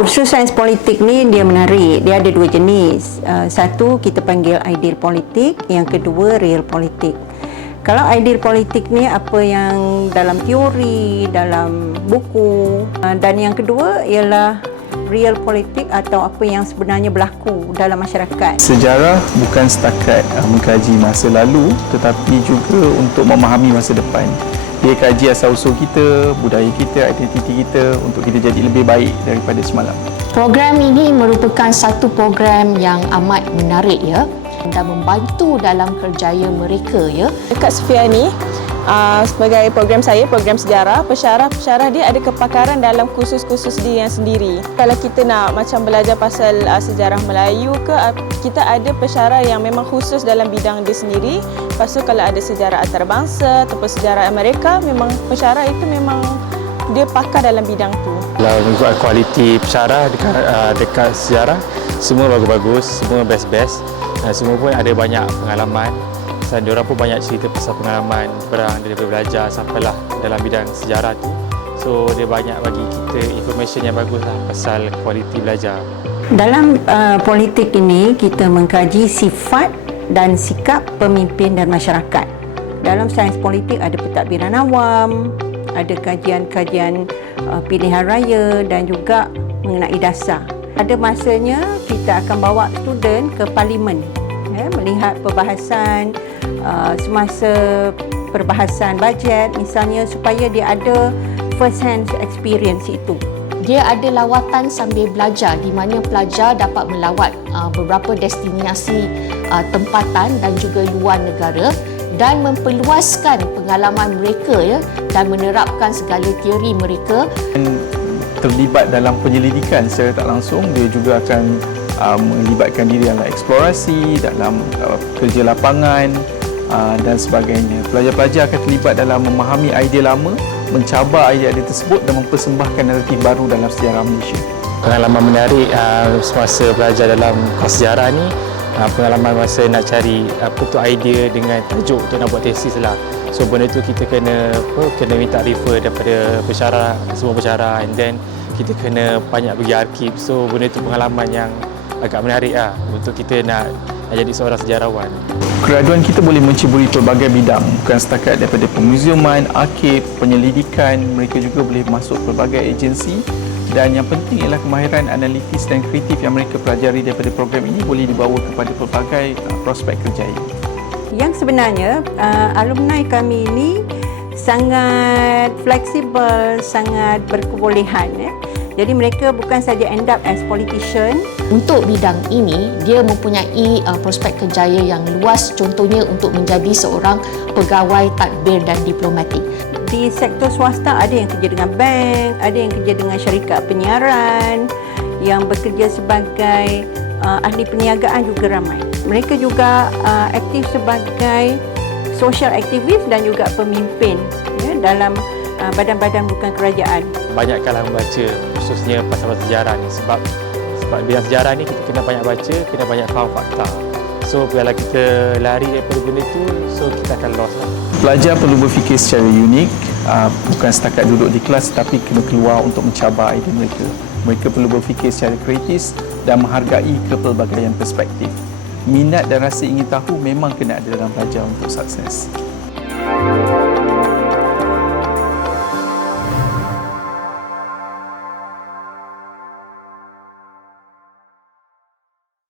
Kursus sains politik ni dia menarik. Dia ada dua jenis. Uh, satu kita panggil ideal politik, yang kedua real politik. Kalau ideal politik ni apa yang dalam teori, dalam buku uh, dan yang kedua ialah real politik atau apa yang sebenarnya berlaku dalam masyarakat. Sejarah bukan setakat uh, mengkaji masa lalu tetapi juga untuk memahami masa depan. Dia kaji asal-usul kita, budaya kita, identiti kita untuk kita jadi lebih baik daripada semalam. Program ini merupakan satu program yang amat menarik ya dan membantu dalam kerjaya mereka ya. Dekat Sofia ni uh, sebagai program saya, program sejarah, pesyarah-pesyarah dia ada kepakaran dalam kursus-kursus dia yang sendiri. Kalau kita nak macam belajar pasal uh, sejarah Melayu ke, uh, kita ada pesyarah yang memang khusus dalam bidang dia sendiri. Lepas tu kalau ada sejarah antarabangsa ataupun sejarah Amerika, memang pesyarah itu memang dia pakar dalam bidang tu. Kalau kualiti pesyarah dekat, uh, dekat sejarah, semua bagus-bagus, semua best-best. Dan semua pun ada banyak pengalaman. Dan diorang pun banyak cerita pasal pengalaman perang dia belajar sampailah dalam bidang sejarah tu. So dia banyak bagi kita information yang bagus lah pasal kualiti belajar. Dalam uh, politik ini kita mengkaji sifat dan sikap pemimpin dan masyarakat. Dalam sains politik ada pentadbiran awam, ada kajian-kajian uh, pilihan raya dan juga mengenai dasar. Ada masanya kita akan bawa student ke parlimen ya, melihat perbahasan uh, semasa perbahasan bajet misalnya supaya dia ada first hand experience itu. Dia ada lawatan sambil belajar di mana pelajar dapat melawat uh, beberapa destinasi uh, tempatan dan juga luar negara dan memperluaskan pengalaman mereka ya dan menerapkan segala teori mereka terlibat dalam penyelidikan secara tak langsung dia juga akan uh, melibatkan diri dalam eksplorasi dalam uh, kerja lapangan uh, dan sebagainya pelajar-pelajar akan terlibat dalam memahami idea lama mencabar idea-idea tersebut dan mempersembahkan naratif baru dalam sejarah Malaysia Pengalaman menarik uh, semasa belajar dalam kelas sejarah ni uh, pengalaman masa nak cari apa tu idea dengan tajuk untuk nak buat tesis lah. So benda tu kita kena apa, kena minta refer daripada pesyarah, semua pesyarah and then kita kena banyak pergi arkib. So benda tu pengalaman yang agak menarik lah untuk kita nak, nak jadi seorang sejarawan. Graduan kita boleh menceburi pelbagai bidang bukan setakat daripada pemuziuman, arkib, penyelidikan mereka juga boleh masuk pelbagai agensi dan yang penting ialah kemahiran analitis dan kreatif yang mereka pelajari daripada program ini boleh dibawa kepada pelbagai uh, prospek kerjaya. Yang sebenarnya uh, alumni kami ini sangat fleksibel, sangat berkebolehan ya. Jadi mereka bukan saja end up as politician Untuk bidang ini, dia mempunyai uh, prospek kerjaya yang luas contohnya untuk menjadi seorang pegawai tadbir dan diplomatik. di sektor swasta ada yang kerja dengan bank, ada yang kerja dengan syarikat penyiaran, yang bekerja sebagai uh, ahli perniagaan juga ramai. Mereka juga uh, aktif sebagai social aktivis dan juga pemimpin ya, dalam badan-badan bukan kerajaan. Banyak kalangan membaca khususnya pasal sejarah ni sebab sebab bidang sejarah ni kita kena banyak baca, kena banyak faham fakta. So bila kita lari daripada benda tu, so kita akan lost lah. Pelajar perlu berfikir secara unik, uh, bukan setakat duduk di kelas tetapi kena keluar untuk mencabar idea mereka. Mereka perlu berfikir secara kritis dan menghargai kepelbagaian perspektif. Minat dan rasa ingin tahu memang kena ada dalam pelajar untuk sukses.